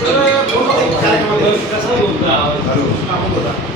그래, 보고 있다. 그래서 온다. 바로 수강한 거다.